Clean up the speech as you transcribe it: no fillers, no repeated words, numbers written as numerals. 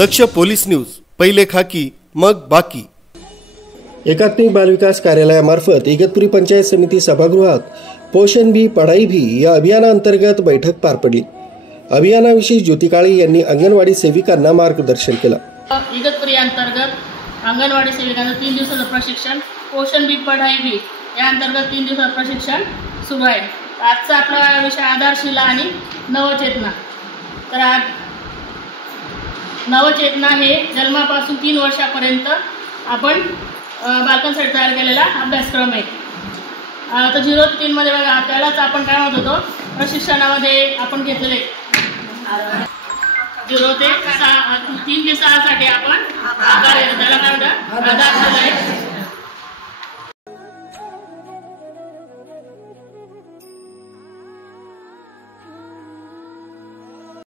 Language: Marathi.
दक्ष पोलीस न्यूज, पहिले खाकी मग बाकी। एकात्मिक बालविकास कार्यालयामार्फत इगतपुरी पंचायत समिती सभागृहात पोषण भी पढ़ाई भी या अभियानांतर्गत बैठक पार पडली। अभियानाविषयी ज्योती काळे यांनी अंगणवाडी सेविकांना मार्गदर्शन केलं। इगतपुरी अंतर्गत अंगणवाडी सेविकांना 3 दिवसाचं प्रशिक्षण, पोषण भी पढ़ाई भी या अंतर्गत 3 दिवसाचं प्रशिक्षण सुरू आहे। आजचा आपला विषय आधारशिला आणि नवचेतना। तर आज नवचेतना हे जन्मापासून 3 वर्षापर्यंत आपण बालकांसाठी तयार केलेला अभ्यासक्रम आहे। आता 0 ते 3 मध्ये बघा, त्यालाच आपण काय म्हणत होतो, प्रशिक्षणामध्ये आपण घेतलेले 0 ते 3 ते 6 साठी आपण त्याला काय म्हणतात, आधारशिला आहे।